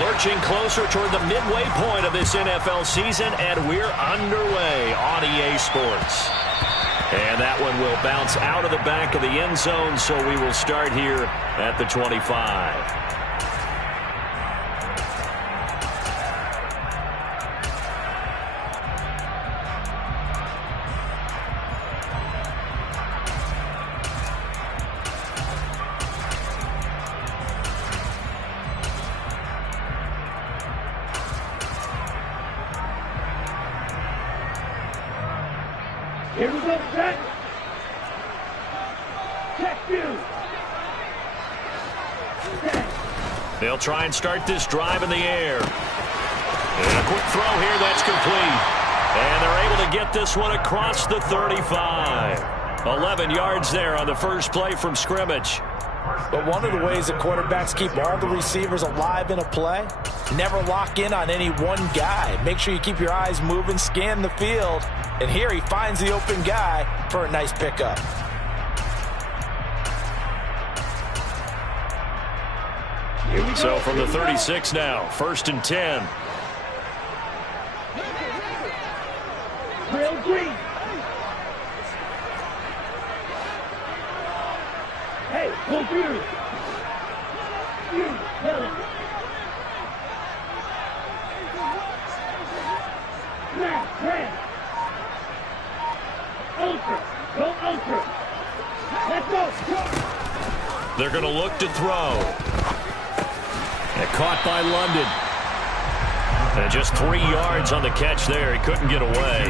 Lurching closer toward the midway point of this NFL season, and we're underway on EA Sports. And that one will bounce out of the back of the end zone, so we will start here at the 25. Here we go, set. Check you. They'll try and start this drive in the air. And a quick throw here, that's complete. And they're able to get this one across the 35. 11 yards there on the first play from scrimmage. But one of the ways that quarterbacks keep all the receivers alive in a play, never lock in on any one guy. Make sure you keep your eyes moving, scan the field. And here he finds the open guy for a nice pickup. So from the 36 now, 1st and 10. Real green. Hey, pull through. You, yellow. Now, red. Ultra. Go ultra. Let's go. They're going to look to throw. And caught by London. And just 3 yards on the catch there. He couldn't get away.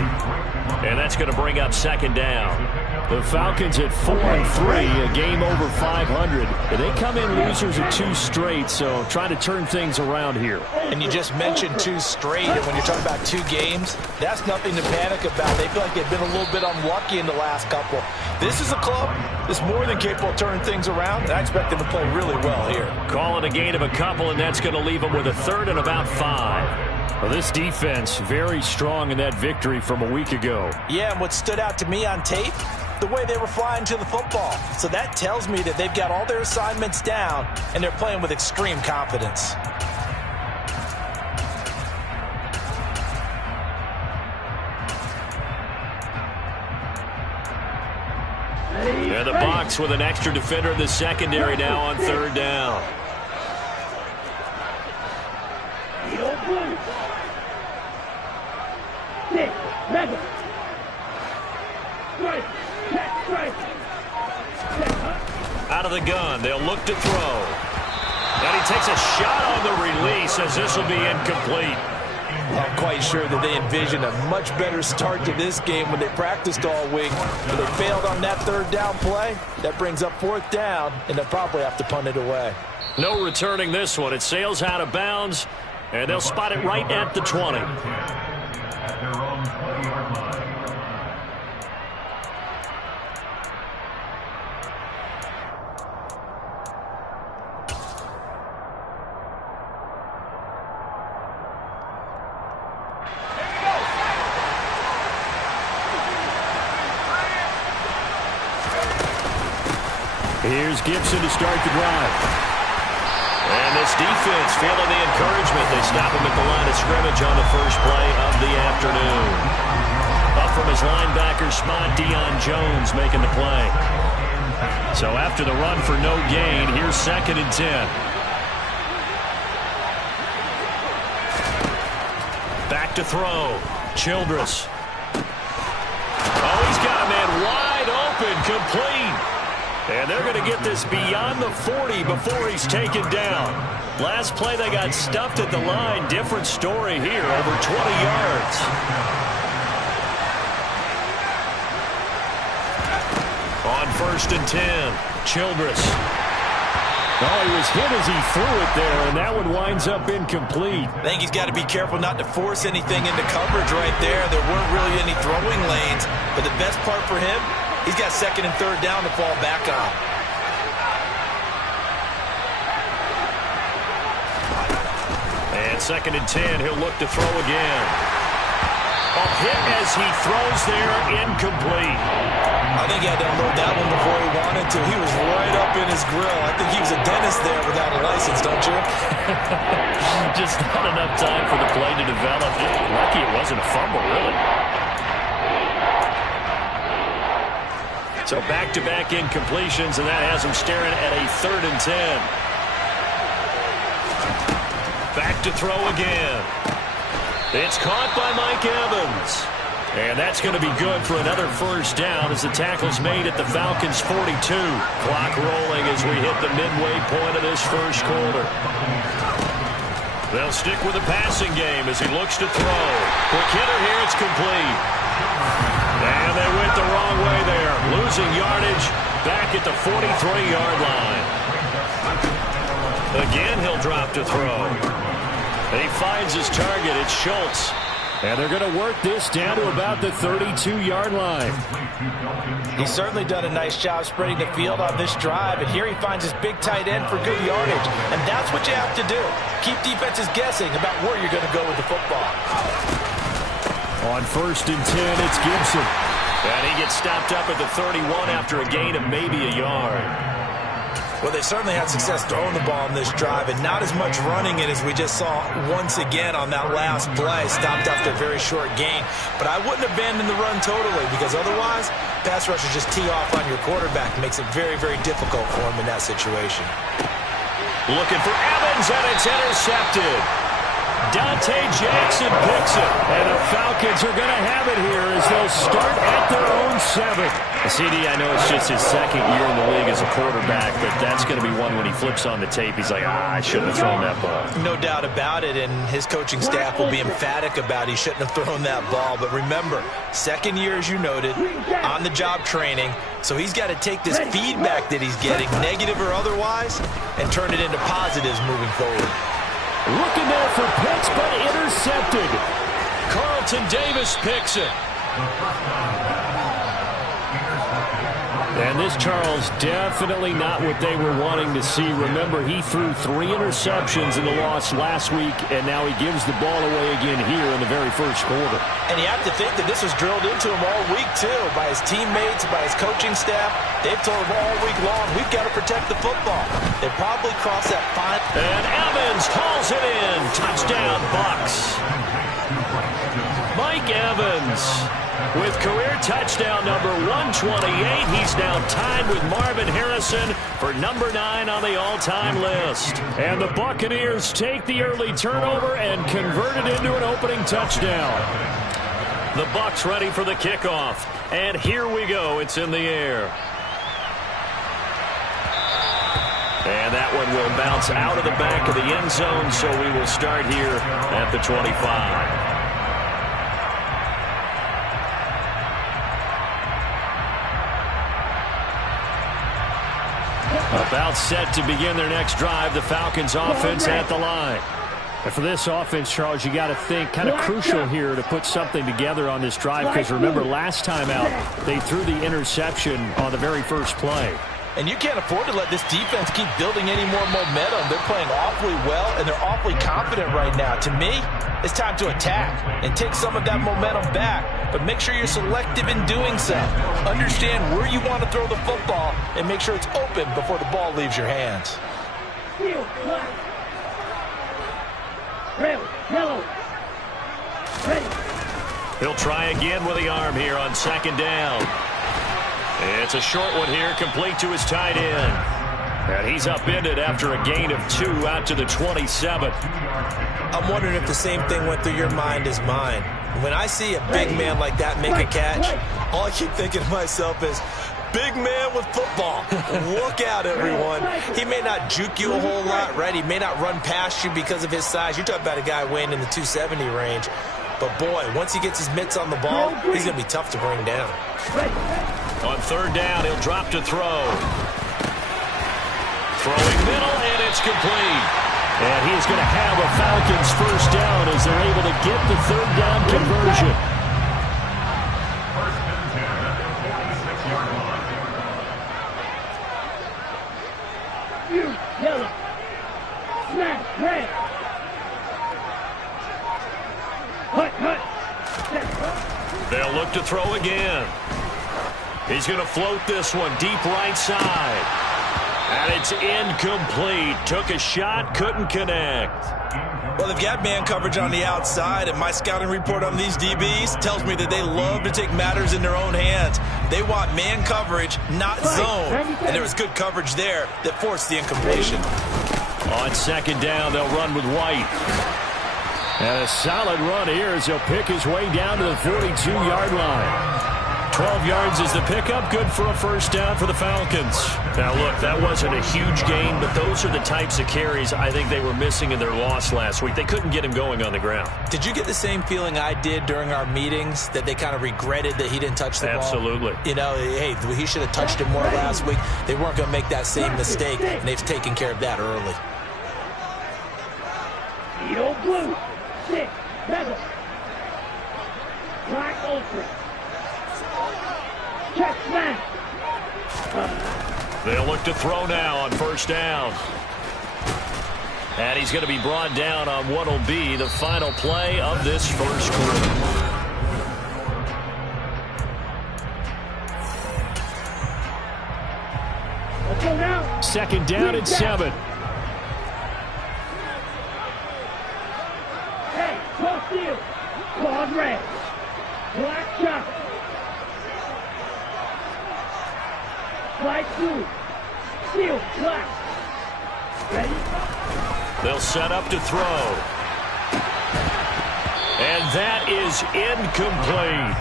And that's going to bring up 2nd down. The Falcons at 4-3, a game over 500. And they come in losers of 2 straight, so trying to turn things around here. And you just mentioned 2 straight, and when you're talking about 2 games, that's nothing to panic about. They feel like they've been a little bit unlucky in the last couple. This is a club that's more than capable of turning things around, and I expect them to play really well here. Call it a gain of a couple, and that's going to leave them with a 3rd and about 5. Well, this defense very strong in that victory from a week ago. Yeah, and what stood out to me on tape, the way they were flying to the football. So that tells me that they've got all their assignments down, and they're playing with extreme confidence. And the box with an extra defender in the secondary now on 3rd down. Out of the gun, they'll look to throw. And he takes a shot on the release as this will be incomplete. I'm quite sure that they envisioned a much better start to this game when they practiced all week. But they failed on that 3rd down play. That brings up 4th down, and they'll probably have to punt it away. No returning this one. It sails out of bounds, and they'll spot it right at the 20. Here's Gibson to start the drive. And this defense feeling the encouragement. They stop him at the line of scrimmage on the first play of the afternoon. Up from his linebacker spot, Deion Jones making the play. So after the run for no gain, here's 2nd and 10. Back to throw. Childress. Oh, he's got a man wide open, complete. And they're going to get this beyond the 40 before he's taken down. Last play, they got stuffed at the line. Different story here, over 20 yards. On 1st and 10, Childress. Oh, he was hit as he threw it there, and that one winds up incomplete. I think he's got to be careful not to force anything into coverage right there. There weren't really any throwing lanes, but the best part for him, he's got 2nd and 3rd down to fall back on. And 2nd and 10, he'll look to throw again. A hit as he throws there, incomplete. I think he had to unload that one before he wanted to. He was right up in his grill. I think he was a dentist there without a license, don't you? Just not enough time for the play to develop. Lucky it wasn't a fumble, really. So back-to-back incompletions, and that has him staring at a 3rd and 10. Back to throw again. It's caught by Mike Evans. And that's going to be good for another first down as the tackle's made at the Falcons' 42. Clock rolling as we hit the midway point of this first quarter. They'll stick with the passing game as he looks to throw. Quick hitter here, it's complete. And they went the wrong way there. Losing yardage back at the 43-yard line. Again, he'll drop to throw. And he finds his target. It's Schultz. And they're going to work this down to about the 32-yard line. He's certainly done a nice job spreading the field on this drive. And here he finds his big tight end for good yardage. And that's what you have to do. Keep defenses guessing about where you're going to go with the football. On 1st and 10, it's Gibson. And he gets stopped up at the 31 after a gain of maybe a yard. Well, they certainly had success throwing the ball in this drive, and not as much running it as we just saw once again on that last play, stopped after a very short gain. But I wouldn't abandon the run totally, because otherwise, pass rushers just tee off on your quarterback. It makes it very, very difficult for him in that situation. Looking for Evans, and it's intercepted. Dante Jackson picks it, and the Falcons are going to have it here as they'll start at their own 7. CD, I know it's just his 2nd year in the league as a quarterback, but that's going to be one when he flips on the tape. He's like, I shouldn't have thrown that ball. No doubt about it, and his coaching staff will be emphatic about he shouldn't have thrown that ball. But remember, 2nd year, as you noted, on-the-job training, so he's got to take this feedback that he's getting, negative or otherwise, and turn it into positives moving forward. Looking there for Pitts, but intercepted. Carlton Davis picks it. And this, Charles, definitely not what they were wanting to see. Remember, he threw 3 interceptions in the loss last week, and now he gives the ball away again here in the very first quarter. And you have to think that this was drilled into him all week, too, by his teammates, by his coaching staff. They've told him all week long, we've got to protect the football. They probably crossed that fine. And Evans hauls it in. Touchdown, Bucs. Mike Evans with career touchdown number 128. He's now tied with Marvin Harrison for number 9 on the all-time list. And the Buccaneers take the early turnover and convert it into an opening touchdown. The Bucs ready for the kickoff. And here we go. It's in the air. And that one will bounce out of the back of the end zone, so we will start here at the 25. About set to begin their next drive, the Falcons offense at the line. And for this offense, Charles, you got to think kind of crucial here to put something together on this drive, because remember last time out they threw the interception on the very first play. And you can't afford to let this defense keep building any more momentum. They're playing awfully well, and they're awfully confident right now. To me, it's time to attack and take some of that momentum back, but make sure you're selective in doing so. Understand where you want to throw the football and make sure it's open before the ball leaves your hands. He'll try again with the arm here on 2nd down. It's a short one here, complete to his tight end. And he's upended after a gain of 2 out to the 27. I'm wondering if the same thing went through your mind as mine. When I see a big man like that make a catch, all I keep thinking to myself is, big man with football. Look out, everyone. He may not juke you a whole lot, right? He may not run past you because of his size. You're talking about a guy weighing in the 270 range. But, boy, once he gets his mitts on the ball, he's going to be tough to bring down. On 3rd down, he'll drop to throw. Throwing middle, and it's complete. And he's going to have a Falcons first down as they're able to get the 3rd down conversion. They'll look to throw again. He's going to float this one deep right side. And it's incomplete. Took a shot, couldn't connect. Well, they've got man coverage on the outside, and my scouting report on these DBs tells me that they love to take matters in their own hands. They want man coverage, not zone. And there was good coverage there that forced the incompletion. On second down, they'll run with White. And a solid run here as he'll pick his way down to the 42-yard line. 12 yards is the pickup, good for a first down for the Falcons. Now, look, that wasn't a huge gain, but those are the types of carries I think they were missing in their loss last week. They couldn't get him going on the ground. Did you get the same feeling I did during our meetings, that they kind of regretted that he didn't touch the ball? Absolutely. You know, hey, he should have touched it more last week. They weren't going to make that same mistake, and they've taken care of that early. Eagle blue, 6, bezel. Black ultra. Check smash. They'll look to throw now on first down. And he's going to be brought down on what will be the final play of this first quarter. Let's go now. Second down and 7. Hey, cross field. Quad red. Black chop. Black blue. Steel black. Ready? They'll set up to throw. And that is incomplete.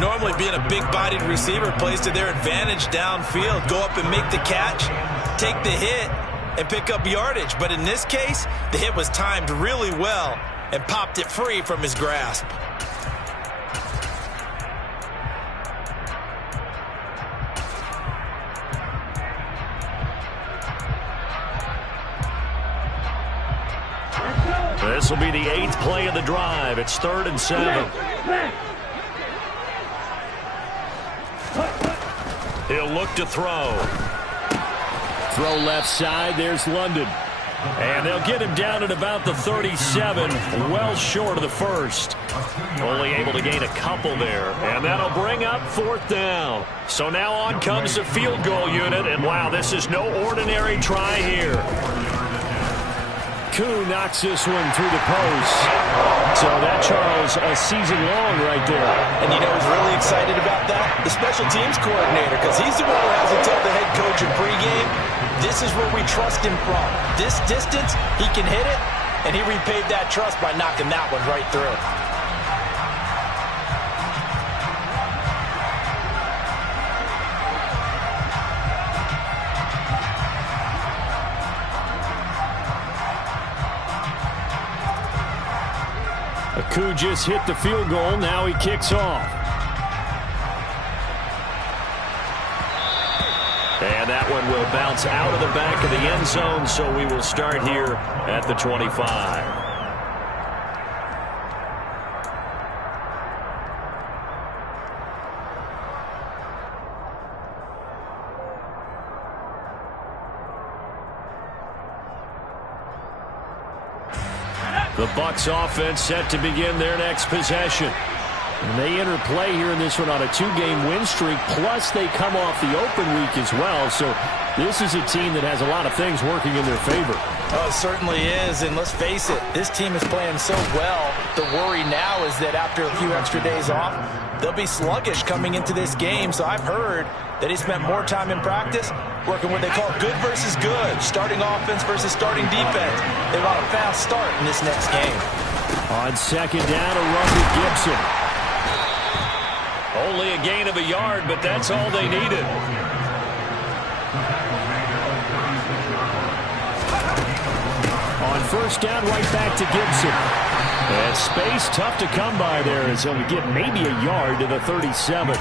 Normally being a big-bodied receiver plays to their advantage downfield. Go up and make the catch, take the hit, and pick up yardage. But in this case, the hit was timed really well and popped it free from his grasp. This will be the 8th play of the drive. It's 3rd and 7. He'll look to throw. Throw left side. There's London. And they'll get him down at about the 37, well short of the first. Only able to gain a couple there. And that'll bring up 4th down. So now on comes the field goal unit. And wow, this is no ordinary try here. Koo knocks this one through the post. So that, Charles, a season long right there. And you know who's really excited about that? The special teams coordinator, because he's the one who has to tell the head coach in pregame, this is where we trust him from. This distance, he can hit it, and he repaid that trust by knocking that one right through. Koo just hit the field goal. Now he kicks off. And that one will bounce out of the back of the end zone, so we will start here at the 25. The Bucs offense set to begin their next possession. And they enter play here in this one on a 2-game win streak, plus they come off the open week as well. So this is a team that has a lot of things working in their favor. Oh, it certainly is, and let's face it, this team is playing so well. The worry now is that after a few extra days off, they'll be sluggish coming into this game. So I've heard that he spent more time in practice working what they call good versus good, starting offense versus starting defense. They want a fast start in this next game. On second down, a run with Gibson. Only a gain of a yard, but that's all they needed. On first down, right back to Gibson. And space tough to come by there as he'll get maybe a yard to the 37.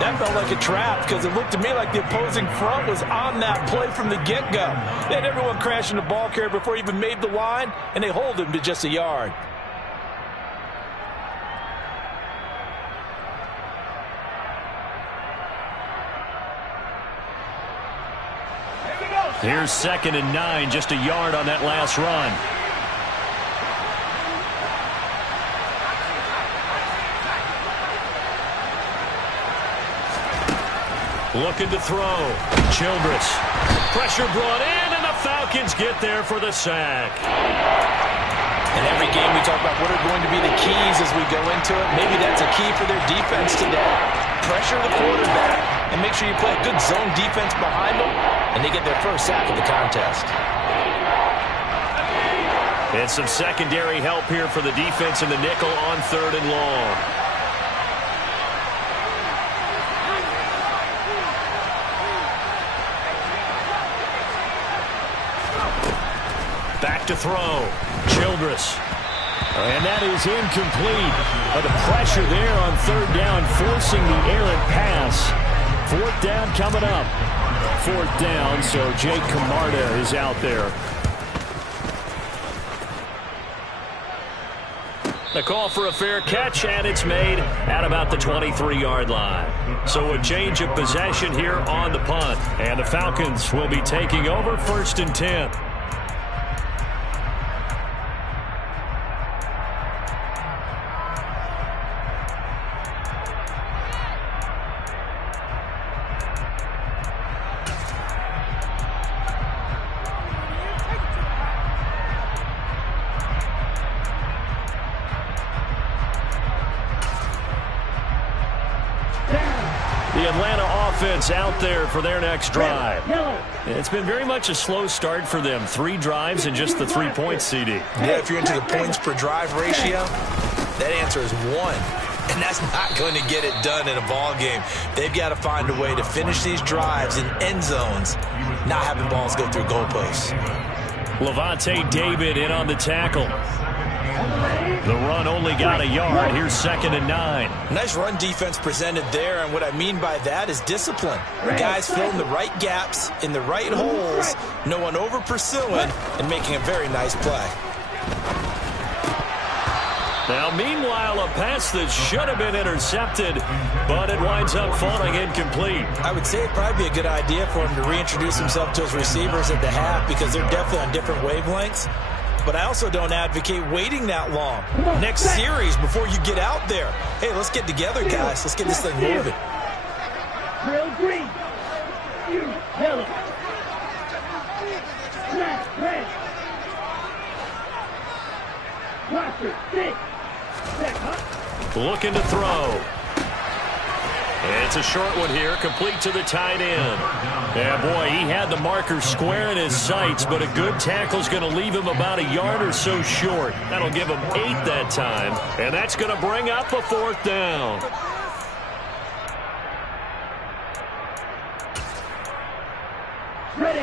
That felt like a trap because it looked to me like the opposing front was on that play from the get-go. They had everyone crashing the ball carrier before he even made the line, and they hold him to just a yard. Here's 2nd and 9, just a yard on that last run. Looking to throw. Childress. Pressure brought in, and the Falcons get there for the sack. In every game we talk about what are going to be the keys as we go into it. Maybe that's a key for their defense today. Pressure the quarterback and make sure you play a good zone defense behind them, and they get their first sack of the contest. And some secondary help here for the defense in the nickel on 3rd and long. Back to throw. Childress. And that is incomplete. But the pressure there on 3rd down, forcing the errant pass. 4th down coming up. 4th down, so Jake Camarda is out there. The call for a fair catch, and it's made at about the 23-yard line. So a change of possession here on the punt. And the Falcons will be taking over 1st and 10. The Atlanta offense out there for their next drive. It's been very much a slow start for them. 3 drives and just the 3 points, CD. Yeah, if you're into the points per drive ratio, that answer is 1. And that's not going to get it done in a ball game. They've got to find a way to finish these drives in end zones, not having balls go through goalposts. Levante David in on the tackle. The run only got a yard. Here's 2nd and 9. Nice run defense presented there, and what I mean by that is discipline. Guys filling the right gaps in the right holes, no one over pursuing, and making a very nice play. Now, meanwhile, a pass that should have been intercepted, but it winds up falling incomplete. I would say it'd probably be a good idea for him to reintroduce himself to his receivers at the half because they're definitely on different wavelengths. But I also don't advocate waiting that long. Next series before you get out there. Hey, let's get together, guys. Let's get this thing moving. Drill green. You yellow. Flat red. Roster 6. Set up. Looking to throw. It's a short one here, complete to the tight end. Yeah, boy, he had the marker square in his sights, but a good tackle's going to leave him about a yard or so short. That'll give him 8 that time, and that's going to bring up a 4th down. Ready.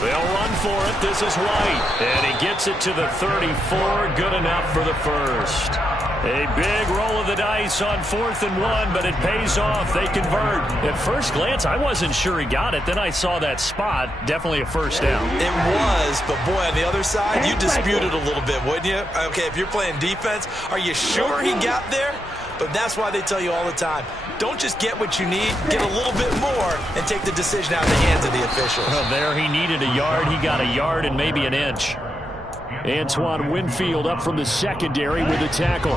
They'll run for it. This is White. And he gets it to the 34. Good enough for the first. A big roll of the dice on 4th and 1, but it pays off. They convert. At first glance, I wasn't sure he got it. Then I saw that spot. Definitely a first down. It was, but boy, on the other side, you dispute it a little bit, wouldn't you? Okay, if you're playing defense, are you sure he got there? But that's why they tell you all the time, don't just get what you need, get a little bit more, and take the decision out of the hands of the officials. Well, there he needed a yard. He got a yard and maybe an inch. Antoine Winfield up from the secondary with the tackle.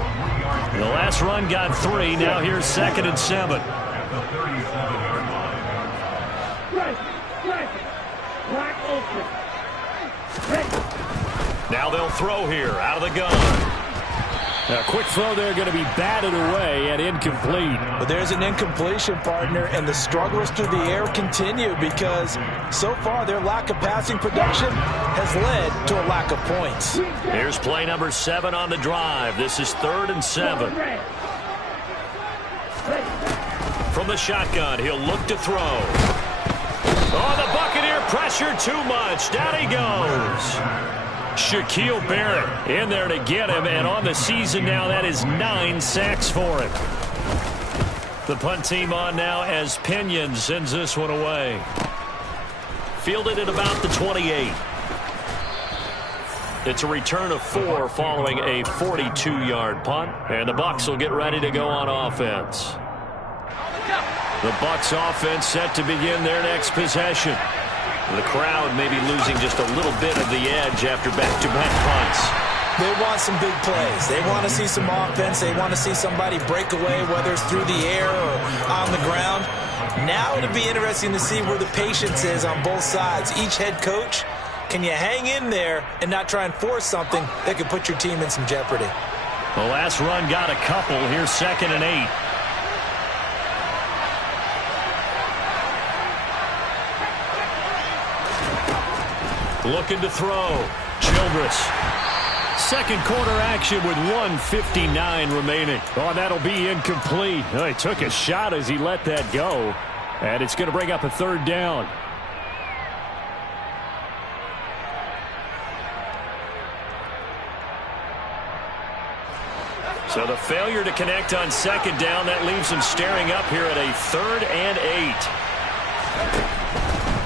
The last run got 3. Now here's 2nd and 7. Now they'll throw here out of the gun. A quick throw there going to be batted away and incomplete. But there's an incompletion, partner, and the struggles through the air continue because so far their lack of passing production has led to a lack of points. Here's play number 7 on the drive. This is 3rd and 7. From the shotgun, he'll look to throw. Oh, the Buccaneer pressure too much. Down he goes. Shaquille Barrett in there to get him, and on the season now, that is 9 sacks for him. The punt team on now as Pinion sends this one away. Fielded at about the 28. It's a return of 4 following a 42-yard punt, and the Bucs will get ready to go on offense. The Bucs offense set to begin their next possession. The crowd may be losing just a little bit of the edge after back-to-back punts. They want some big plays. They want to see some offense. They want to see somebody break away, whether it's through the air or on the ground. Now it'll be interesting to see where the patience is on both sides. Each head coach, can you hang in there and not try and force something that could put your team in some jeopardy? The last run got a couple. Here's 2nd and 8. Looking to throw. Childress. Second quarter action with 1:59 remaining. Oh, that'll be incomplete. Oh, he took a shot as he let that go. And it's going to bring up a 3rd down. So the failure to connect on 2nd down, that leaves him staring up here at a 3rd and 8.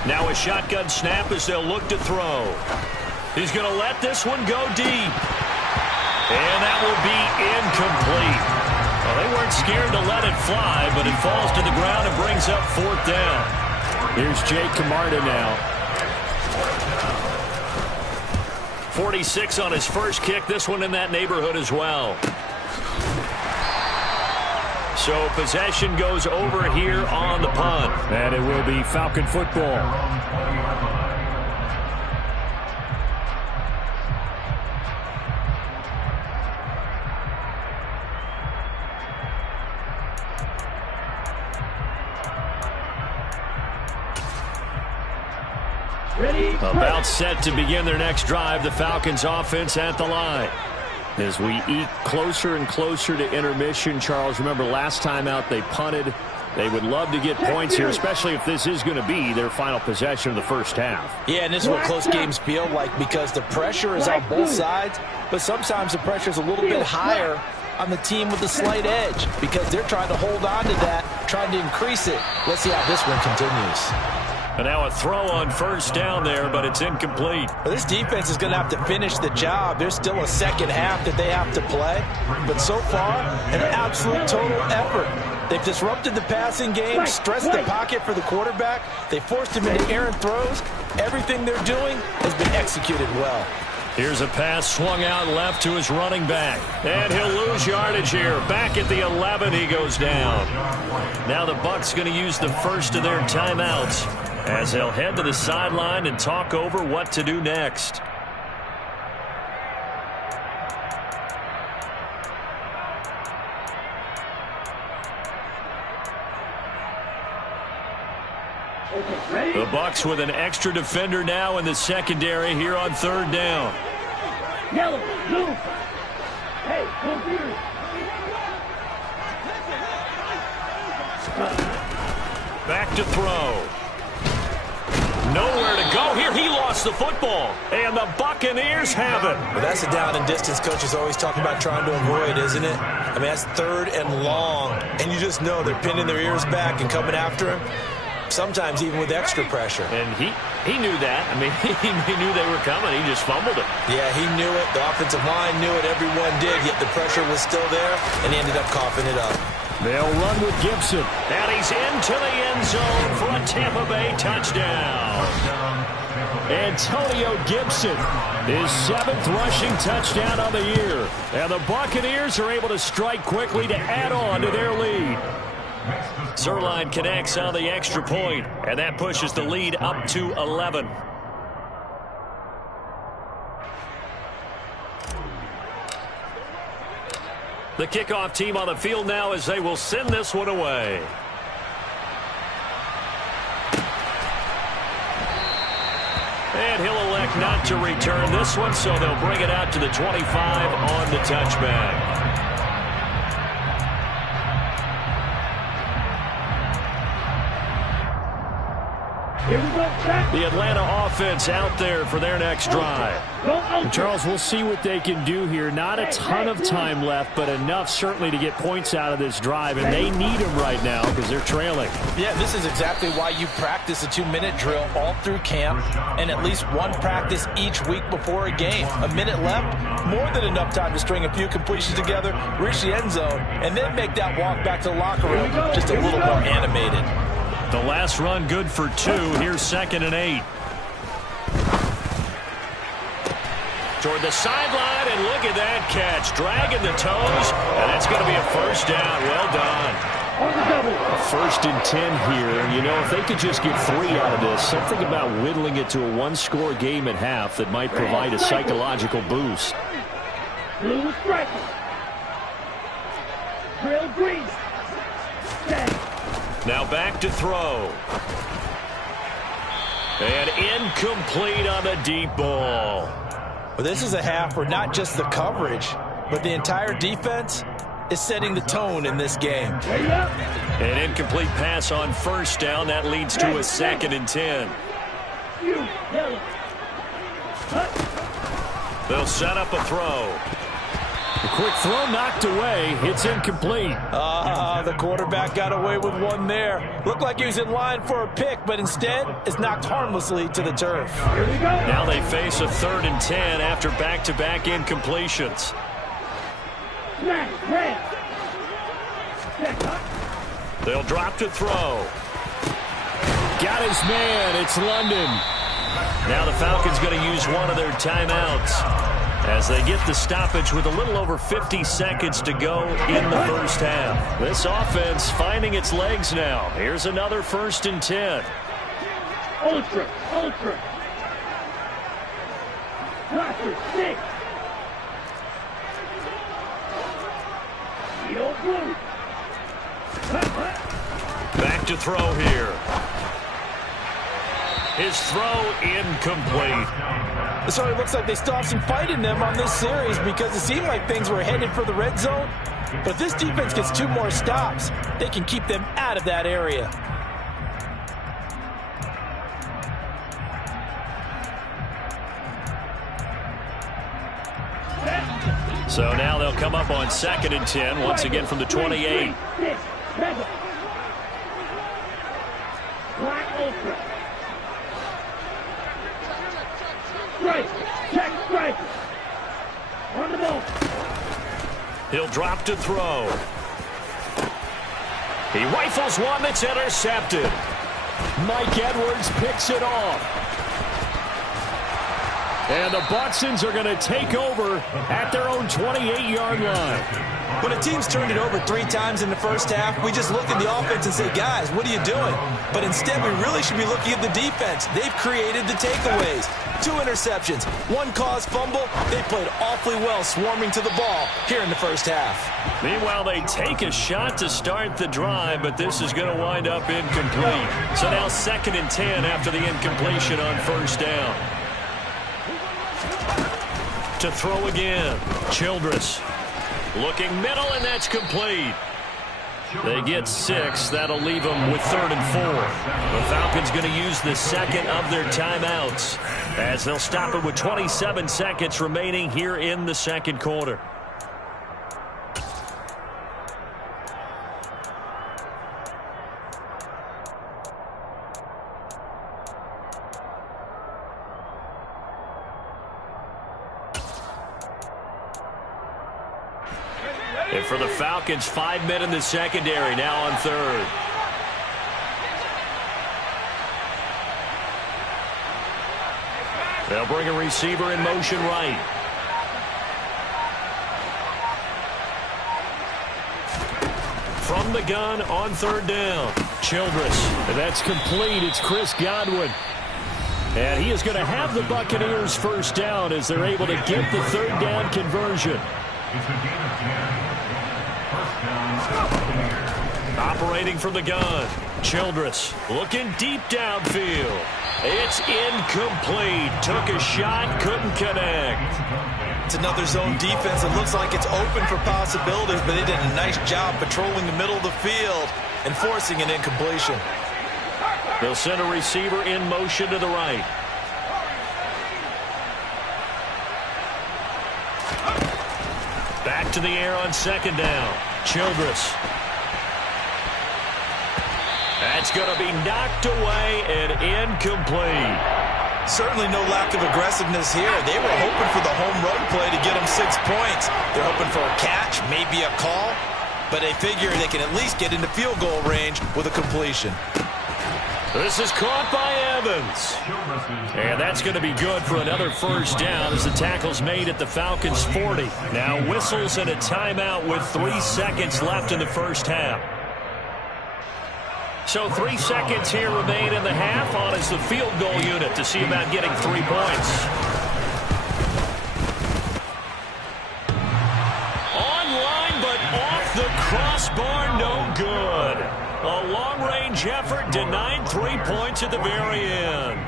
Now a shotgun snap as they'll look to throw. He's going to let this one go deep. And that will be incomplete. Well, they weren't scared to let it fly, but it falls to the ground and brings up 4th down. Here's Jake Camarda now. 46 on his first kick. This one in that neighborhood as well. So possession goes over here on the punt. And it will be Falcon football. About set to begin their next drive. The Falcons offense at the line. As we eke closer and closer to intermission, Charles, remember last time out they punted. They would love to get points here, especially if this is going to be their final possession of the first half. Yeah, and this is what close games feel like because the pressure is on both sides, but sometimes the pressure is a little bit higher on the team with the slight edge because they're trying to hold on to that, trying to increase it. Let's see how this one continues. And now a throw on 1st down there, but it's incomplete. Well, this defense is going to have to finish the job. There's still a second half that they have to play. But so far, an absolute total effort. They've disrupted the passing game, stressed the pocket for the quarterback. They forced him into errant throws. Everything they're doing has been executed well. Here's a pass swung out left to his running back. And he'll lose yardage here. Back at the 11, he goes down. Now the Bucs going to use the first of their timeouts as they'll head to the sideline and talk over what to do next. The Bucs with an extra defender now in the secondary here on 3rd down. Yellow, blue. Hey, come here. Back to throw. Nowhere to go here. He lost the football. And the Buccaneers have it. Well, that's a down and distance coach is always talking about trying to avoid, isn't it? I mean, that's 3rd and long. And you just know they're pinning their ears back and coming after him. Sometimes even with extra pressure. And he knew that. I mean, he knew they were coming. He just fumbled it. Yeah, he knew it. The offensive line knew it. Everyone did. Yet the pressure was still there, and he ended up coughing it up. They'll run with Gibson. And he's into the end zone for a Tampa Bay touchdown. Antonio Gibson, his 7th rushing touchdown on the year. And the Buccaneers are able to strike quickly to add on to their lead. Zerline connects on the extra point, and that pushes the lead up to 11. The kickoff team on the field now as they will send this one away. And he'll elect not to return this one, so they'll bring it out to the 25 on the touchback. The Atlanta offense out there for their next drive. And Charles, we'll see what they can do here. Not a ton of time left, but enough certainly to get points out of this drive. And they need them right now because they're trailing. Yeah, this is exactly why you practice a 2-minute drill all through camp and at least one practice each week before a game. A minute left, more than enough time to string a few completions together, reach the end zone, and then make that walk back to the locker room just a little more animated. The last run good for 2. Here's 2nd and 8. toward the sideline, and look at that catch. Dragging the toes, and it's going to be a first down. Well done. First and 10 here. You know, if they could just get 3 out of this, something about whittling it to a one-score game at half that might provide a psychological boost. Blue striker. Drill green. Now back to throw. And incomplete on the deep ball. Well, this is a half where not just the coverage, but the entire defense is setting the tone in this game. An incomplete pass on first down. That leads to a 2nd and 10. They'll set up a throw. A quick throw knocked away. It's incomplete. The quarterback got away with one there. Looked like he was in line for a pick, but instead is knocked harmlessly to the turf. Now they face a 3rd and 10 after back-to-back incompletions. They'll drop to throw. Got his man. It's London. Now the Falcons going to use one of their timeouts as they get the stoppage with a little over 50 seconds to go in the first half. This offense finding its legs now. Here's another 1st and 10. Ultra. Roger, 6. Yo, blue. Back to throw here. His throw incomplete. So it looks like they still have some fight in them on this series because it seemed like things were headed for the red zone. But if this defense gets 2 more stops, they can keep them out of that area. So now they'll come up on 2nd and 10, once again from the 28. Black ultra. Check strike. On the ball. He'll drop to throw. He rifles one that's intercepted. Mike Edwards picks it off. And the Buxtons are going to take over at their own 28-yard line. When a team's turned it over 3 times in the first half, we just look at the offense and say, guys, what are you doing? But instead, we really should be looking at the defense. They've created the takeaways. 2 interceptions, 1 caused fumble. They played awfully well swarming to the ball here in the first half. Meanwhile, they take a shot to start the drive, but this is going to wind up incomplete. So now 2nd and 10 after the incompletion on first down. To throw again. Childress looking middle, and that's complete. They get 6. That'll leave them with 3rd and 4. The Falcons going to use the 2nd of their timeouts as they'll stop it with 27 seconds remaining here in the 2nd quarter. And for the Falcons, 5 men in the secondary, now on 3rd. They'll bring a receiver in motion right. From the gun on 3rd down, Childress. And that's complete. It's Chris Godwin. And he is going to have the Buccaneers first down as they're able to get the 3rd down conversion. Operating from the gun, Childress looking deep downfield. It's incomplete. Took a shot, couldn't connect. It's another zone defense that looks like it's open for possibilities, but they did a nice job patrolling the middle of the field and forcing an incompletion. They'll send a receiver in motion to the right. Back to the air on 2nd down. Childress. That's going to be knocked away and incomplete. Certainly no lack of aggressiveness here. They were hoping for the home run play to get them 6 points. They're hoping for a catch, maybe a call, but they figure they can at least get into field goal range with a completion. This is caught by Evans. And that's going to be good for another first down as the tackle's made at the Falcons' 40. Now whistles and a timeout with 3 seconds left in the first half. So 3 seconds here remain in the half. On is the field goal unit to see about getting 3 points. Online, but off the crossbar, no good. A long-range effort denied 3 points at the very end.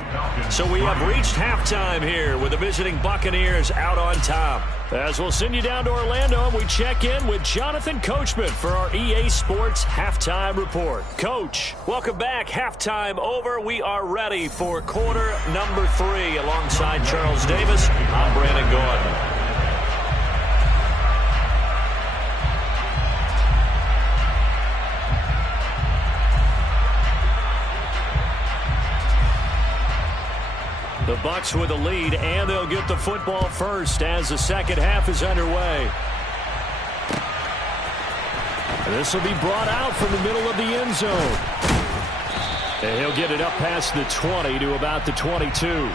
So we have reached halftime here with the visiting Buccaneers out on top. As we'll send you down to Orlando, and we check in with Jonathan Coachman for our EA Sports Halftime Report. Coach, welcome back. Halftime over. We are ready for quarter number 3. Alongside Charles Davis, I'm Brandon Gordon. The Bucs with a lead, and they'll get the football first as the second half is underway. This will be brought out from the middle of the end zone. And he'll get it up past the 20 to about the 22.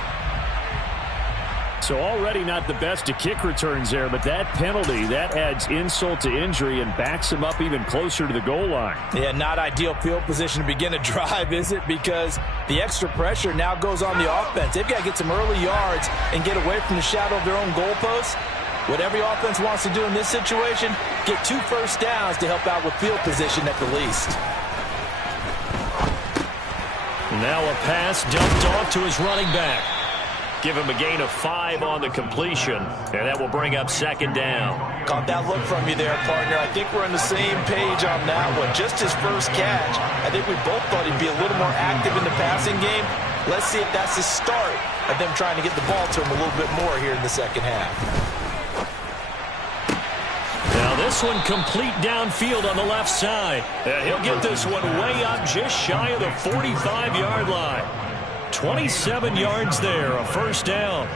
So already not the best of kick returns there, but that penalty, that adds insult to injury and backs him up even closer to the goal line. Yeah, not ideal field position to begin a drive, is it? Because the extra pressure now goes on the offense. They've got to get some early yards and get away from the shadow of their own goalposts. What every offense wants to do in this situation, get 2 first downs to help out with field position at the least. Now a pass dumped off to his running back. Give him a gain of 5 on the completion, and that will bring up second down. Caught that look from you there, partner. I think we're on the same page on that one. Just his first catch. I think we both thought he'd be a little more active in the passing game. Let's see if that's the start of them trying to get the ball to him a little bit more here in the second half. Now this one complete downfield on the left side. And he'll get this one way up just shy of the 45-yard line. 27 yards there, a first down.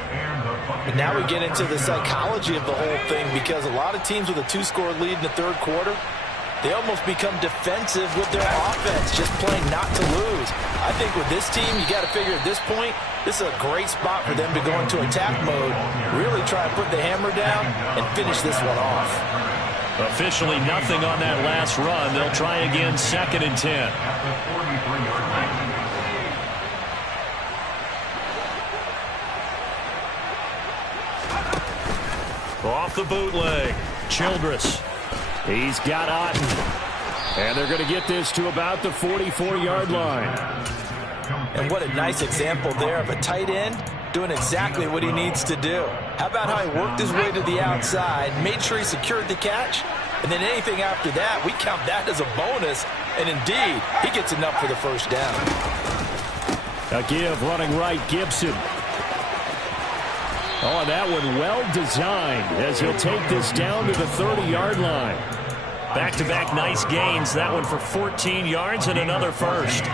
And now we get into the psychology of the whole thing, because a lot of teams with a 2-score lead in the third quarter, they almost become defensive with their offense, just playing not to lose. I think with this team, you got to figure at this point, this is a great spot for them to go into attack mode, really try to put the hammer down and finish this one off. Officially nothing on that last run. They'll try again, 2nd and 10. Off the bootleg, Childress. He's got Otten. And they're going to get this to about the 44-yard line. And what a nice example there of a tight end doing exactly what he needs to do. How about how he worked his way to the outside, made sure he secured the catch, and then anything after that, we count that as a bonus. And indeed, he gets enough for the first down. A give running right, Gibson. Oh, that one well designed as he'll take this down to the 30-yard line. Back-to-back nice gains. That one for 14 yards and another first.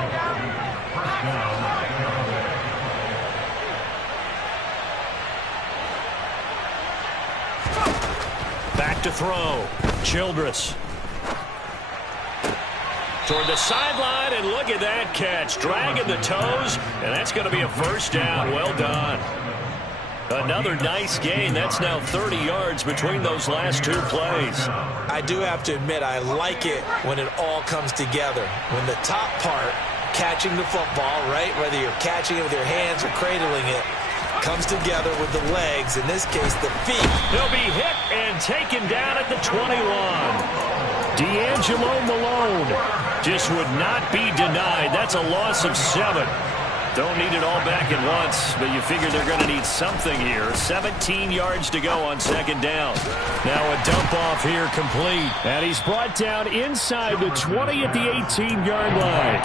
Back to throw. Childress. Toward the sideline, and look at that catch. Dragging the toes, and that's going to be a first down. Well done. Another nice gain. That's now 30 yards between those last 2 plays. I do have to admit, I like it when it all comes together. When the top part, catching the football, right, whether you're catching it with your hands or cradling it, comes together with the legs, in this case, the feet. He'll be hit and taken down at the 21. D'Angelo Malone just would not be denied. That's a loss of 7. Don't need it all back at once, but you figure they're going to need something here. 17 yards to go on second down. Now a dump off here complete. And he's brought down inside the 20 at the 18-yard line.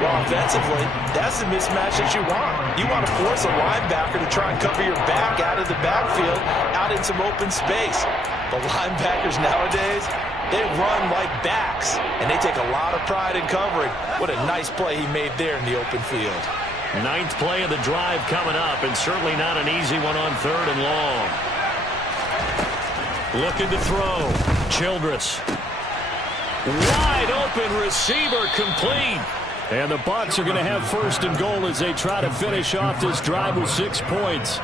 Well, offensively, that's the mismatch that you want. You want to force a linebacker to try and cover your back out of the backfield, out in some open space. The linebackers nowadays, they run like backs, and they take a lot of pride in covering. What a nice play he made there in the open field. 9th play of the drive coming up, and certainly not an easy one on 3rd and long. Looking to throw. Childress. Wide open receiver complete. And the Bucs are going to have first and goal as they try to finish off this drive with 6 points.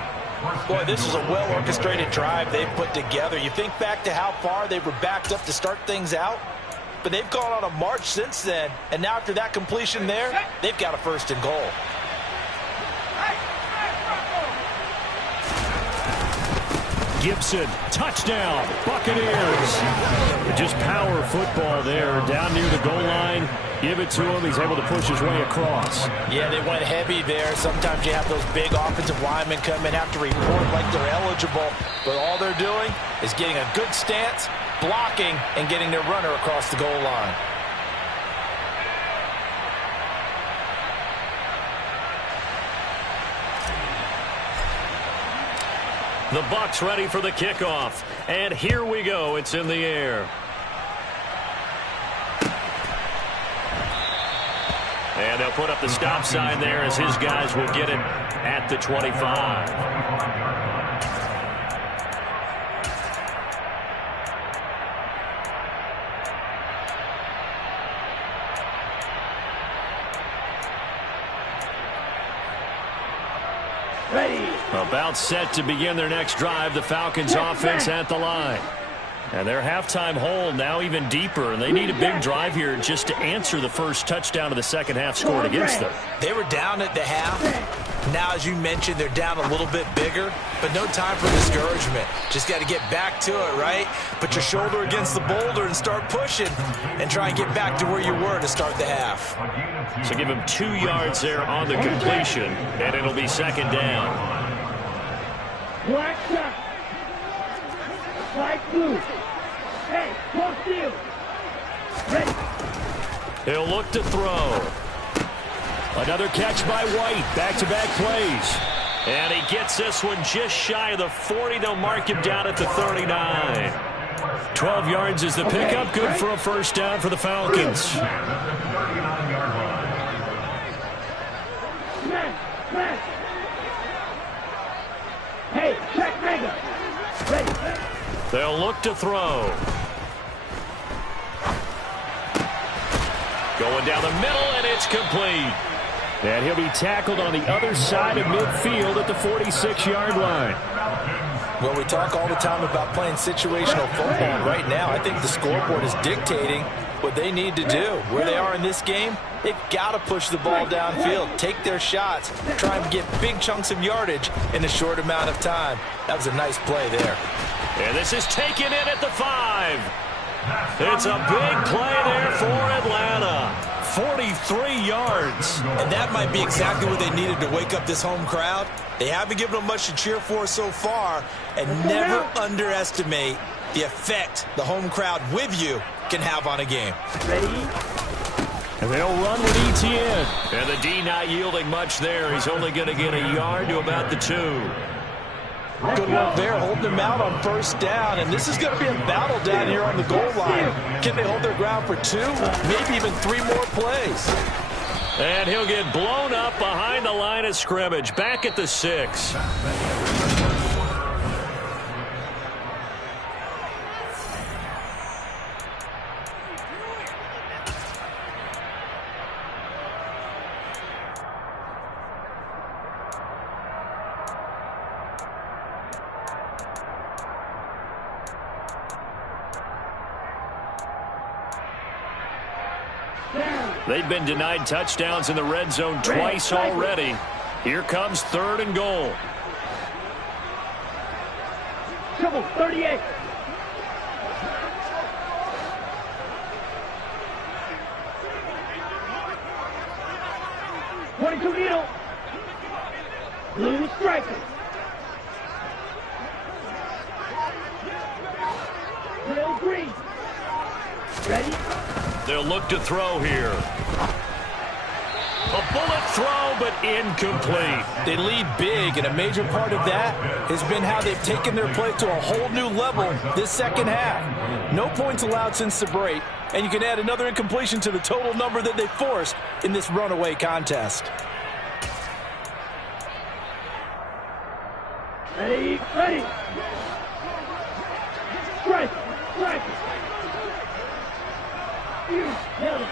Boy, this is a well-orchestrated drive they've put together. You think back to how far they were backed up to start things out, but they've gone on a march since then, and now after that completion there, they've got a first and goal. Gibson, touchdown, Buccaneers. Just power football there, down near the goal line. Give it to him. He's able to push his way across. Yeah, they went heavy there. Sometimes you have those big offensive linemen come in, have to report like they're eligible, but all they're doing is getting a good stance, blocking, and getting their runner across the goal line. The Bucs ready for the kickoff. And here we go. It's in the air. And they'll put up the stop sign there as his guys will get it at the 25. About set to begin their next drive. The Falcons offense at the line. And their halftime hold now even deeper, and they need a big drive here just to answer the first touchdown of the second half scored against them. They were down at the half. Now, as you mentioned, they're down a little bit bigger, but no time for discouragement. Just got to get back to it, right? Put your shoulder against the boulder and start pushing and try and get back to where you were to start the half. So give him 2 yards there on the completion, and it'll be second down. Black shot. Light blue. Hey, cross field. Ready. He'll look to throw. Another catch by White. Back-to-back plays. And he gets this one just shy of the 40. They'll mark him down at the 39. 12 yards is the pickup. Good for a first down for the Falcons. Smash. Hey, check mega. Ready. They'll look to throw. Going down the middle, and it's complete. And he'll be tackled on the other side of midfield at the 46-yard line. Well, we talk all the time about playing situational football. Right now, I think the scoreboard is dictating what they need to do. Where they are in this game, they've got to push the ball downfield, take their shots, try and get big chunks of yardage in a short amount of time. That was a nice play there. And this is taken in at the 5. It's a big play there for Atlanta. 43 yards. And that might be exactly what they needed to wake up this home crowd. They haven't given them much to cheer for so far, and never underestimate the effect the home crowd with you can have on a game. Ready. And they'll run with ETN. And the D not yielding much there. He's only going to get a yard to about the 2. Good work there, holding them out on first down. And this is going to be a battle down here on the goal line. Can they hold their ground for 2, maybe even 3 more plays? And he'll get blown up behind the line of scrimmage. Back at the 6. They've been denied touchdowns in the red zone twice already. Here comes 3rd and goal. Trouble, 38. .22 needle. Blue striker. Real green. Ready. They'll look to throw here. A bullet throw, but incomplete. They lead big, and a major part of that has been how they've taken their play to a whole new level this second half. No points allowed since the break, and you can add another incompletion to the total number that they forced in this runaway contest. Ready. Strike. You, yellow.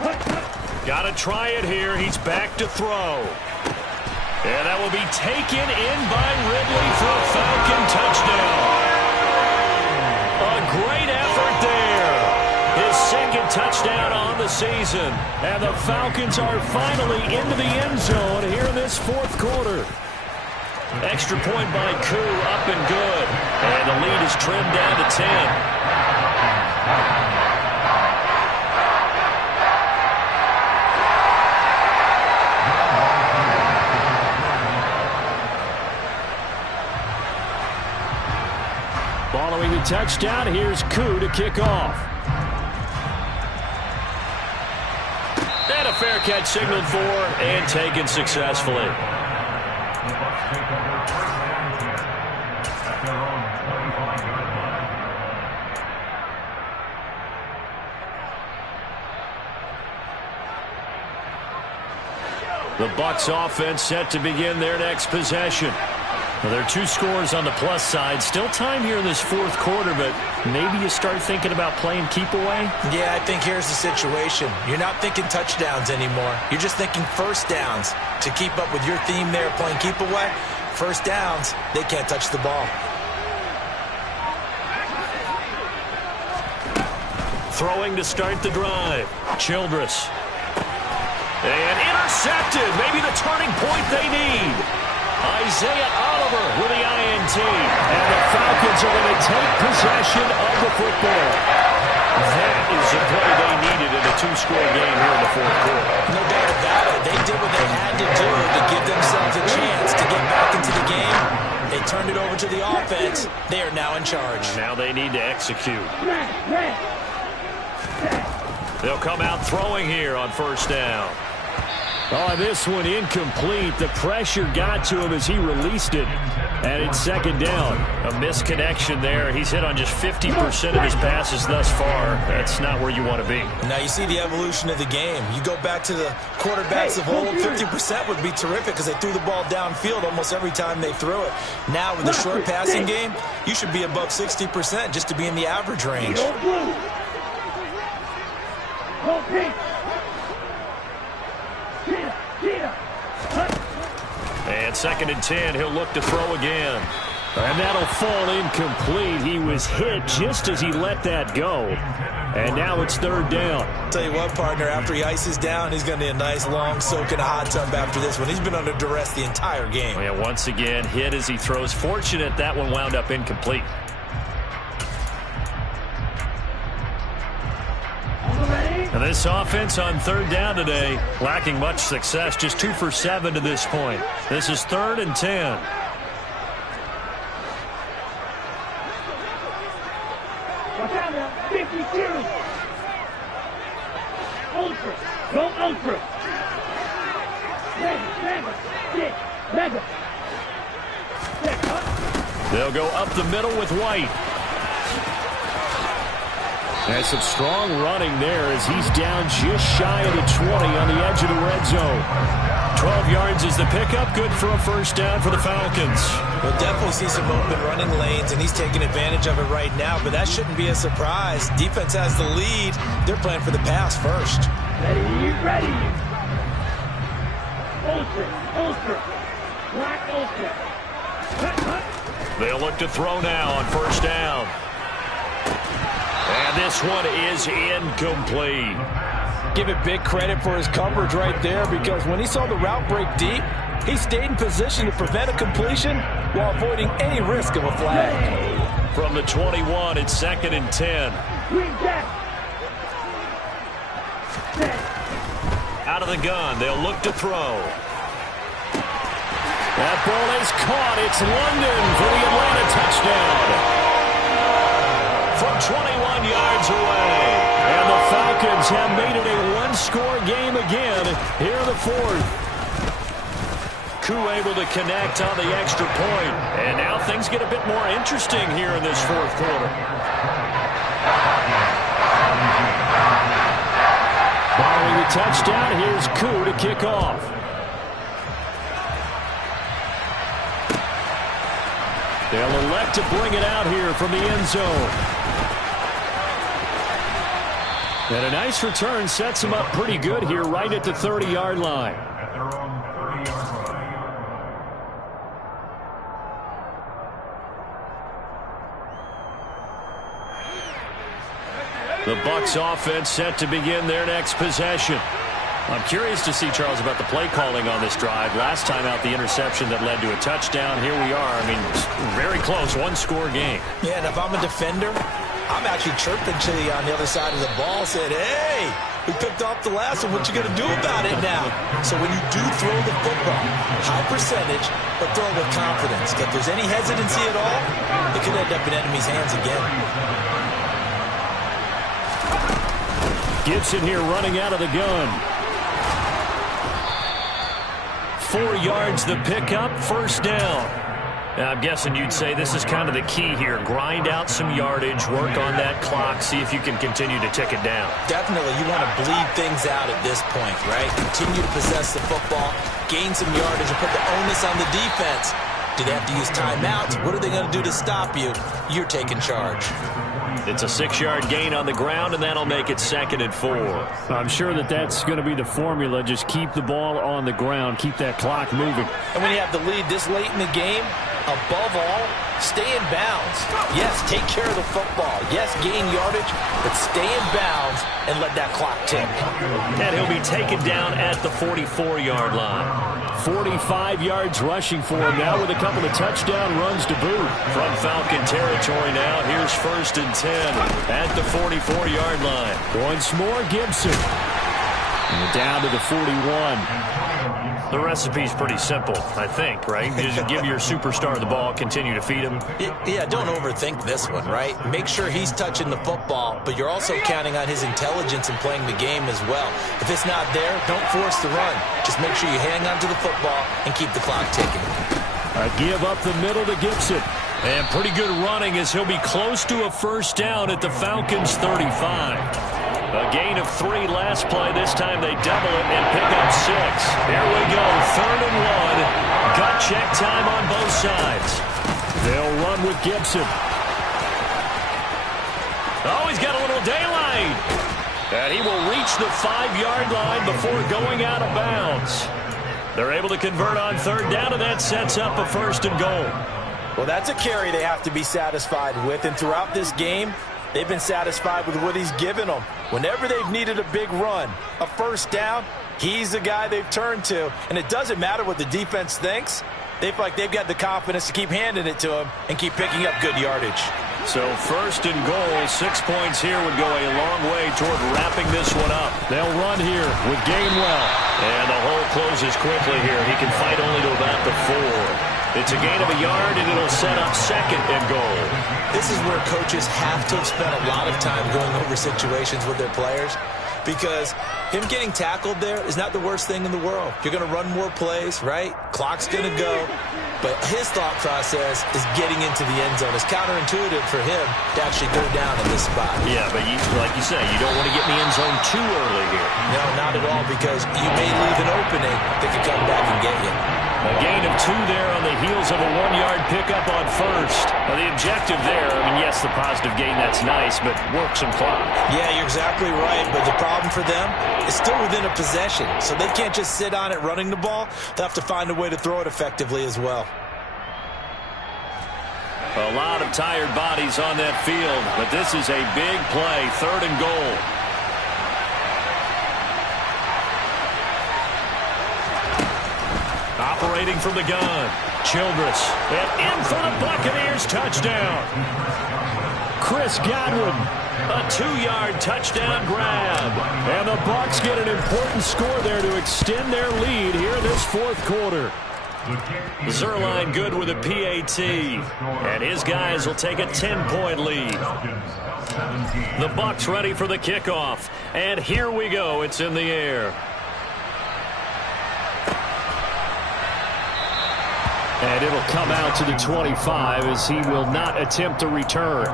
Hut. Got to try it here. He's back to throw. And that will be taken in by Ridley for a Falcon touchdown. A great effort there. His second touchdown on the season. And the Falcons are finally into the end zone here in this fourth quarter. Extra point by Koo, up and good. And the lead is trimmed down to 10. Following the touchdown, here's Koo to kick off. And a fair catch signaled for and taken successfully. The Bucs offense set to begin their next possession. Well, there are 2 scores on the plus side. Still time here in this fourth quarter, but maybe you start thinking about playing keep away? Yeah, I think here's the situation. You're not thinking touchdowns anymore. You're just thinking first downs. To keep up with your theme there, playing keep away, first downs, they can't touch the ball. Throwing to start the drive. Childress. And intercepted. Maybe the turning point they need. Isaiah Oliver with the INT. And the Falcons are going to take possession of the football. That is the play they needed in a 2-score game here in the fourth quarter. No doubt about it. They did what they had to do to give themselves a chance to get back into the game. They turned it over to the offense. They are now in charge. Now they need to execute. They'll come out throwing here on first down. Oh, this one incomplete. The pressure got to him as he released it. And it's second down. A misconnection there. He's hit on just 50% of his passes thus far. That's not where you want to be. Now you see the evolution of the game. You go back to the quarterbacks of old, 50% would be terrific because they threw the ball downfield almost every time they threw it. Now with the short passing game, you should be above 60% just to be in the average range. And second and 10, he'll look to throw again. And that'll fall incomplete. He was hit just as he let that go. And now it's third down. Tell you what, partner, after he ices down, he's going to need a nice long soak in a hot tub after this one. He's been under duress the entire game. Yeah, once again, hit as he throws. Fortunate that one wound up incomplete. And this offense on third down today, lacking much success, just 2 for 7 to this point. This is 3rd and 10. Watch out now, 52. Ultra, go ultra. Mega. They'll go up the middle with White. And some strong running there as he's down just shy of the 20 on the edge of the red zone. 12 yards is the pickup. Good for a first down for the Falcons. We'll definitely see some open running lanes, and he's taking advantage of it right now, but that shouldn't be a surprise. Defense has the lead. They're playing for the pass first. Ready. Ultra. Black ultra. They'll look to throw now on first down. And this one is incomplete. Give it big credit for his coverage right there, because when he saw the route break deep, he stayed in position to prevent a completion while avoiding any risk of a flag. From the 21, it's 2nd and 10. Out of the gun, they'll look to throw. That ball is caught. It's London for the Atlanta touchdown. From 21 yards away. And the Falcons have made it a one-score game again here in the fourth. Koo able to connect on the extra point. And now things get a bit more interesting here in this fourth quarter. Following the touchdown, here's Koo to kick off. They'll elect to bring it out here from the end zone. And a nice return sets him up pretty good here right at the 30-yard line. The Bucs offense set to begin their next possession. I'm curious to see, Charles, about the play calling on this drive. Last time out, the interception that led to a touchdown. Here we are. I mean, very close, one-score game. Yeah, and if I'm a defender, I'm actually chirping to you on the other side of the ball, saying, hey, we picked off the last one. What you going to do about it now? So when you do throw the football, high percentage, but throw it with confidence. If there's any hesitancy at all, it could end up in enemy's hands again. Gibson here running out of the gun. 4 yards the pickup, first down. Now, I'm guessing you'd say this is kind of the key here. Grind out some yardage, work on that clock, see if you can continue to tick it down. Definitely, you want to bleed things out at this point, right? Continue to possess the football, gain some yardage, and put the onus on the defense. Do they have to use timeouts? What are they going to do to stop you? You're taking charge. It's a 6-yard gain on the ground, and that'll make it 2nd and 4. I'm sure that that's going to be the formula. Just keep the ball on the ground. Keep that clock moving. And when you have the lead this late in the game, above all, stay in bounds. Yes, take care of the football. Yes, gain yardage, but stay in bounds and let that clock tick. And he'll be taken down at the 44-yard line. 45 yards rushing for him now with a couple of touchdown runs to boot. From Falcon territory now, here's 1st and 10 at the 44-yard line. Once more, Gibson. And down to the 41. The recipe's pretty simple, I think, right? You just give your superstar the ball, continue to feed him. Yeah, don't overthink this one, right? Make sure he's touching the football, but you're also counting on his intelligence in playing the game as well. If it's not there, don't force the run. Just make sure you hang on to the football and keep the clock ticking. A give up the middle to Gibson. And pretty good running as he'll be close to a first down at the Falcons' 35. A gain of 3 last play. This time they double it and pick up 6. Here we go, 3rd and 1. Gut check time on both sides. They'll run with Gibson. Oh, he's got a little daylight. And he will reach the 5-yard line before going out of bounds. They're able to convert on 3rd down, and that sets up a 1st and goal. Well, that's a carry they have to be satisfied with, and throughout this game, they've been satisfied with what he's given them. Whenever they've needed a big run, a first down, he's the guy they've turned to. And it doesn't matter what the defense thinks. They feel like they've got the confidence to keep handing it to him and keep picking up good yardage. So 1st and goal, 6 points here would go a long way toward wrapping this one up. They'll run here with Gainwell. And the hole closes quickly here. He can fight only to about the 4. It's a gain of a yard, and it'll set up 2nd and goal. This is where coaches have to have spent a lot of time going over situations with their players, because him getting tackled there is not the worst thing in the world. You're going to run more plays, right? Clock's going to go. But his thought process is getting into the end zone. It's counterintuitive for him to actually go down in this spot. Yeah, but like you say, you don't want to get in the end zone too early here. No, not at all, because you may leave an opening that could come back and get you. A gain of 2 there on the heels of a 1-yard pickup on 1st. Now, the objective there, I mean, yes, the positive gain, that's nice, but work some clock. Yeah, you're exactly right, but the problem for them is still within a possession, so they can't just sit on it running the ball. They'll have to find a way to throw it effectively as well. A lot of tired bodies on that field, but this is a big play, 3rd and goal. Operating from the gun, Childress, and in for the Buccaneers, touchdown. Chris Godwin. A 2-yard touchdown grab. And the Bucs get an important score there to extend their lead here in this 4th quarter. Zerline good with a PAT, and his guys will take a 10-point lead. The Bucs ready for the kickoff, and here we go. It's in the air. And it'll come out to the 25 as he will not attempt a return.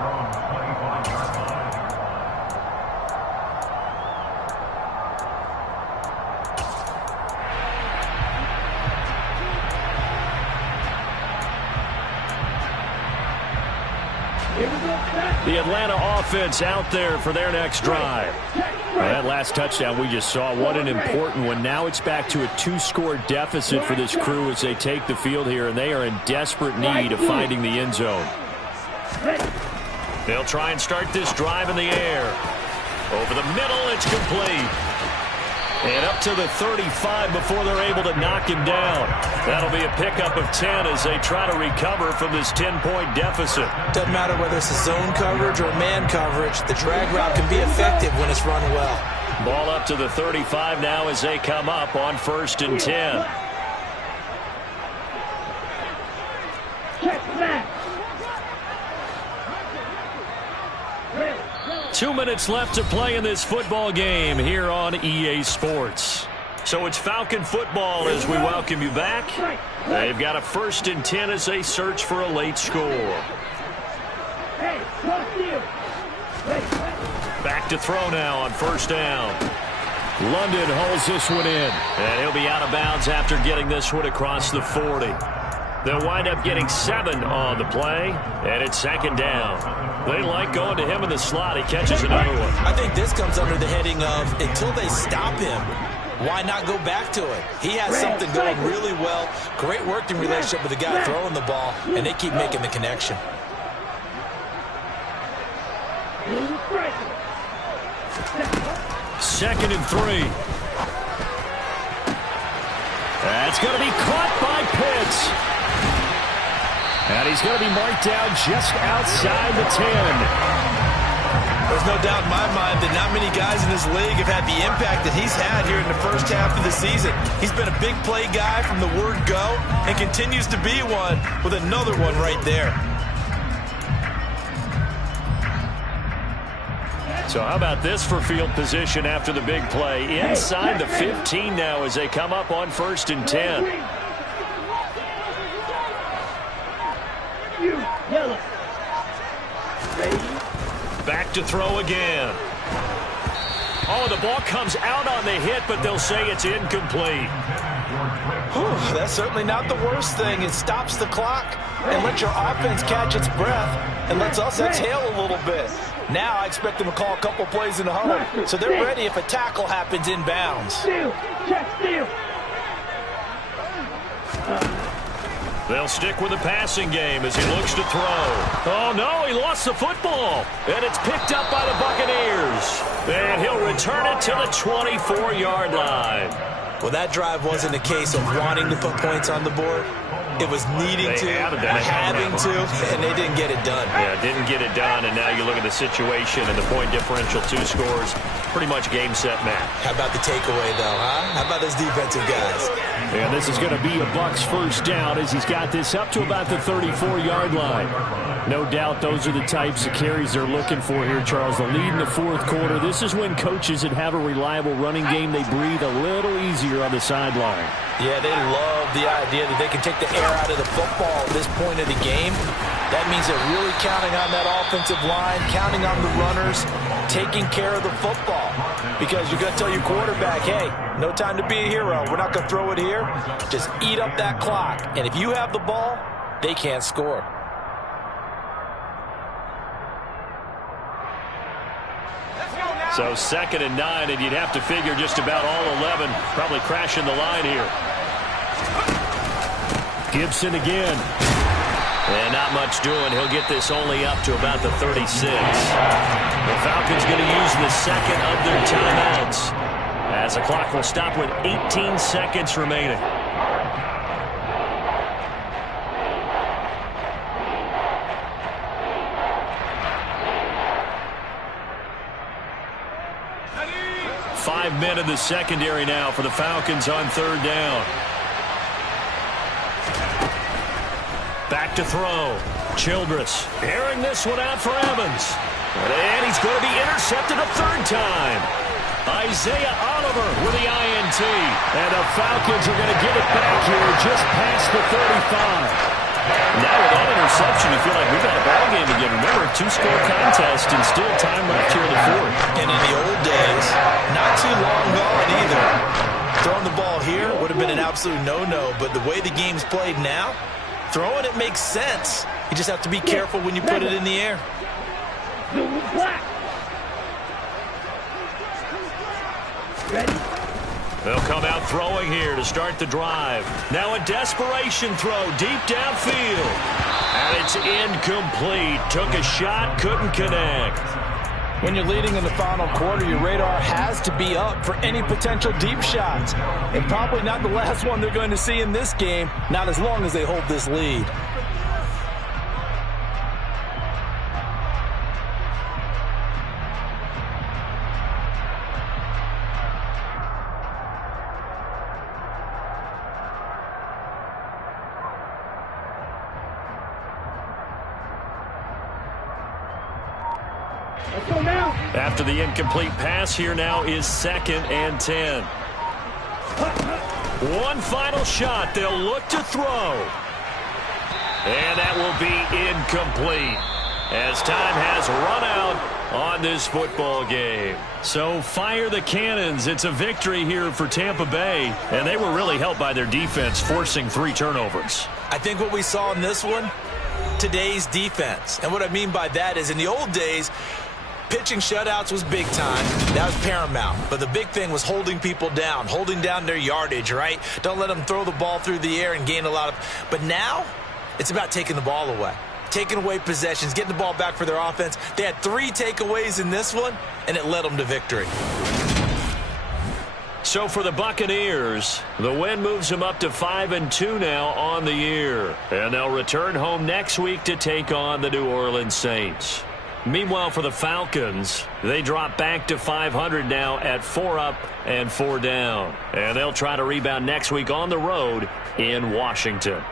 The Atlanta offense out there for their next drive. Well, that last touchdown we just saw, what an important one. Now it's back to a 2-score deficit for this crew as they take the field here, and they are in desperate need of finding the end zone. They'll try and start this drive in the air. Over the middle, it's complete. And up to the 35 before they're able to knock him down. That'll be a pickup of 10 as they try to recover from this 10-point deficit. Doesn't matter whether it's a zone coverage or man coverage. The drag route can be effective when it's run well. Ball up to the 35 now as they come up on 1st and 10. Check that. 2 minutes left to play in this football game here on EA Sports. So it's Falcon football as we welcome you back. They've got a 1st and 10 as they search for a late score. Back to throw now on 1st down. London hauls this one in. And he'll be out of bounds after getting this one across the 40. They'll wind up getting 7 on the play, and it's 2nd down. They like going to him in the slot. He catches another one. I think this comes under the heading of until they stop him, why not go back to it? He has something going really well. Great working relationship with the guy throwing the ball, and they keep making the connection. 2nd and 3. That's going to be caught by Pitts. And he's going to be marked down just outside the 10. There's no doubt in my mind that not many guys in this league have had the impact that he's had here in the first half of the season. He's been a big play guy from the word go and continues to be one with another one right there. So how about this for field position after the big play? Inside the 15 now as they come up on 1st and 10. Back to throw again. Oh, the ball comes out on the hit, but they'll say it's incomplete. Whew, that's certainly not the worst thing. It stops the clock and lets your offense catch its breath and lets us exhale a little bit. Now I expect them to call a couple plays in the huddle, so they're ready if a tackle happens inbounds. They'll stick with the passing game as he looks to throw. Oh, no, he lost the football. And it's picked up by the Buccaneers. And he'll return it to the 24-yard line. Well, that drive wasn't a case of wanting to put points on the board. It was needing to, having to, and they didn't get it done. Yeah, didn't get it done, and now you look at the situation and the point differential, 2 scores, pretty much game, set, match. How about the takeaway, though, huh? How about those defensive guys? And this is going to be a Bucs 1st down as he's got this up to about the 34-yard line. No doubt those are the types of carries they're looking for here, Charles. The lead in the 4th quarter. This is when coaches that have a reliable running game, they breathe a little easier on the sideline. Yeah, they love the idea that they can take the air out of the football at this point of the game. That means they're really counting on that offensive line, counting on the runners, taking care of the football. Because you're going to tell your quarterback, hey, no time to be a hero. We're not going to throw it here. Just eat up that clock. And if you have the ball, they can't score. So 2nd and 9, and you'd have to figure just about all 11 probably crashing the line here. Gibson again. And not much doing. He'll get this only up to about the 36. The Falcons going to use the 2nd of their timeouts as the clock will stop with 18 seconds remaining. Five men in the secondary now for the Falcons on 3rd down. Back to throw. Childress airing this one out for Evans. And he's going to be intercepted a 3rd time. Isaiah Oliver with the INT. And the Falcons are going to get it back here just past the 35. Now with that interception, you feel like we've got a ball game again. Remember, 2-score contest and still time left here in the 4th. And in the old days, not too long gone either. Throwing the ball here would have been an absolute no-no, but the way the game's played now, throwing it makes sense. You just have to be careful when you put it in the air. Blue, black. Ready? They'll come out throwing here to start the drive. Now a desperation throw deep downfield. And it's incomplete. Took a shot, couldn't connect. When you're leading in the final quarter, your radar has to be up for any potential deep shots. And probably not the last one they're going to see in this game, not as long as they hold this lead. Let's go now. After the incomplete pass, here now is 2nd and 10. One final shot. They'll look to throw. And that will be incomplete as time has run out on this football game. So fire the cannons. It's a victory here for Tampa Bay. And they were really helped by their defense, forcing 3 turnovers. I think what we saw in this one, today's defense. And what I mean by that is in the old days, pitching shutouts was big time. That was paramount. But the big thing was holding people down, holding down their yardage, right? Don't let them throw the ball through the air and gain a lot of... But now, it's about taking the ball away. Taking away possessions, getting the ball back for their offense. They had 3 takeaways in this one, and it led them to victory. So for the Buccaneers, the win moves them up to 5-2 now on the year. And they'll return home next week to take on the New Orleans Saints. Meanwhile, for the Falcons, they drop back to 500 now at 4 up and 4 down. And they'll try to rebound next week on the road in Washington.